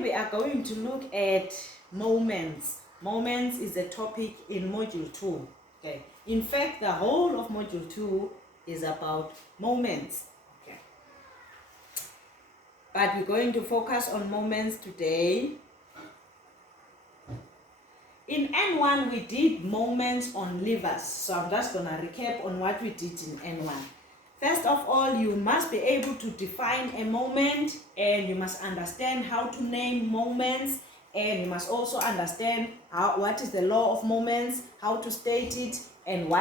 We are going to look at moments. Moments is a topic in module 2. Okay. In fact, the whole of module 2 is about moments. Okay. But we're going to focus on moments today. In N1, we did moments on levers. So I'm just going to recap on what we did in N1. First of all, you must be able to define a moment, and you must understand how to name moments, and you must also understand what is the law of moments, how to state it, and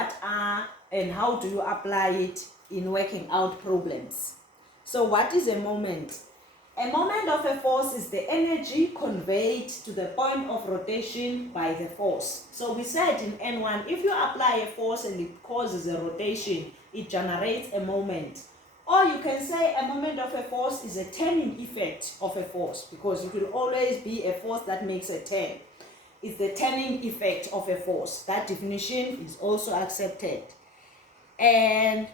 how do you apply it in working out problems. So what is a moment? A moment of a force is the energy conveyed to the point of rotation by the force. So we said in N1, if you apply a force and it causes a rotation, it generates a moment. Or you can say a moment of a force is a turning effect of a force, because it will always be a force that makes a turn. It's the turning effect of a force. That definition is also accepted. And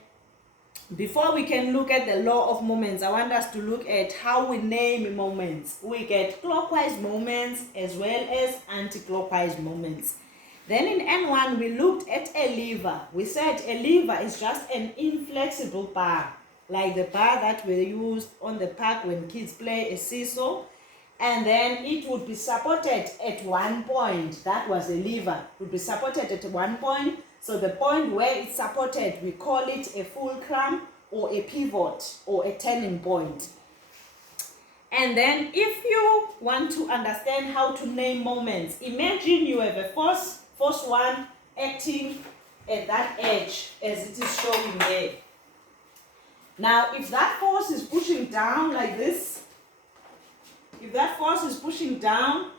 before we can look at the law of moments, I want us to look at how we name moments. We get clockwise moments as well as anti-clockwise moments. Then in N1, we looked at a lever. We said a lever is just an inflexible bar, like the bar that we used on the park when kids play a seesaw. And then it would be supported at one point. That was a lever. It would be supported at one point. So the point where it's supported, we call it a fulcrum or a pivot or a turning point. And then if you want to understand how to name moments, imagine you have a force 1 acting at that edge as it is showing there. Now, if that force is pushing down like this, if that force is pushing down,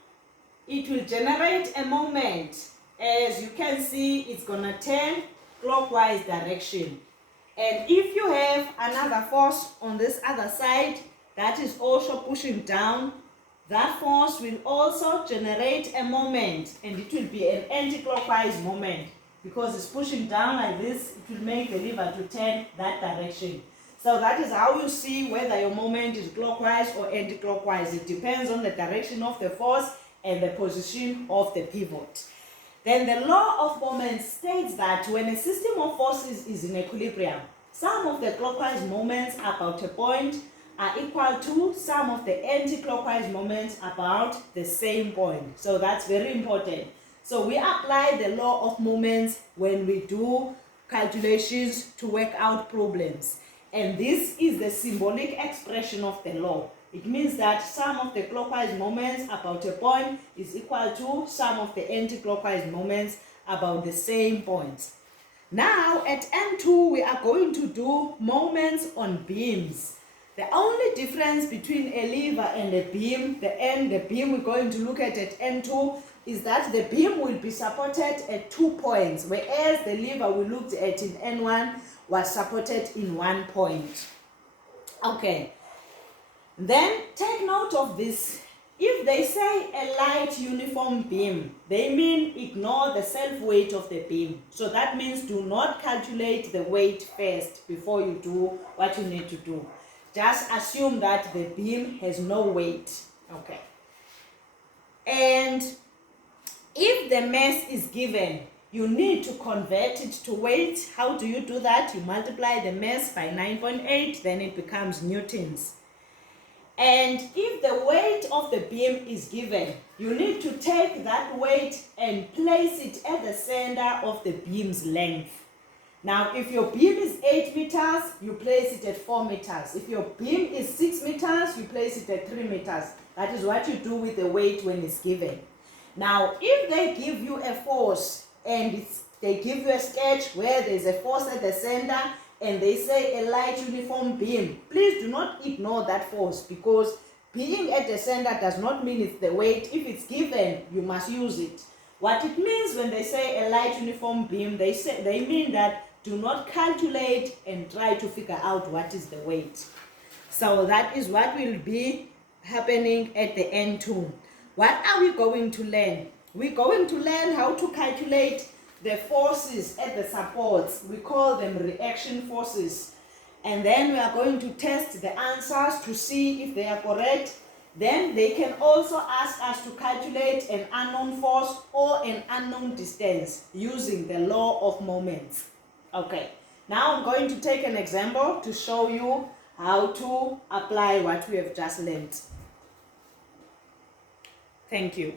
it will generate a moment. As you can see, it's going to turn clockwise direction. And if you have another force on this other side that is also pushing down, that force will also generate a moment, and it will be an anti-clockwise moment, because it's pushing down like this. It will make the lever to turn that direction. So that is how you see whether your moment is clockwise or anti-clockwise. It depends on the direction of the force and the position of the pivot. Then the law of moments states that when a system of forces is in equilibrium, some of the clockwise moments about a point are equal to some of the anti-clockwise moments about the same point. So that's very important. So we apply the law of moments when we do calculations to work out problems. And this is the symbolic expression of the law. It means that some of the clockwise moments about a point is equal to some of the anti-clockwise moments about the same points. Now at N2, we are going to do moments on beams. The only difference between a lever and a beam, the beam we're going to look at N2, is that the beam will be supported at 2 points, whereas the lever we looked at in N1 was supported in 1 point. Okay. Then take note of this. If they say a light uniform beam, they mean ignore the self-weight of the beam. So that means do not calculate the weight first before you do what you need to do. Just assume that the beam has no weight. Okay. And if the mass is given, you need to convert it to weight. How do you do that? You multiply the mass by 9.8, then it becomes newtons. And if the weight of the beam is given, you need to take that weight and place it at the center of the beam's length. Now, if your beam is 8 meters, you place it at 4 meters. If your beam is 6 meters, you place it at 3 meters. That is what you do with the weight when it's given. Now, if they give you a force and they give you a sketch where there's a force at the center and they say a light uniform beam, please do not ignore that force, because being at the center does not mean it's the weight. If it's given, you must use it. What it means when they say a light uniform beam, they mean that do not calculate and try to figure out what is the weight. So that is what will be happening at the N2. What are we going to learn? We're going to learn how to calculate the forces at the supports. We call them reaction forces. And then we are going to test the answers to see if they are correct. Then they can also ask us to calculate an unknown force or an unknown distance using the law of moments. Okay, now I'm going to take an example to show you how to apply what we have just learned. Thank you.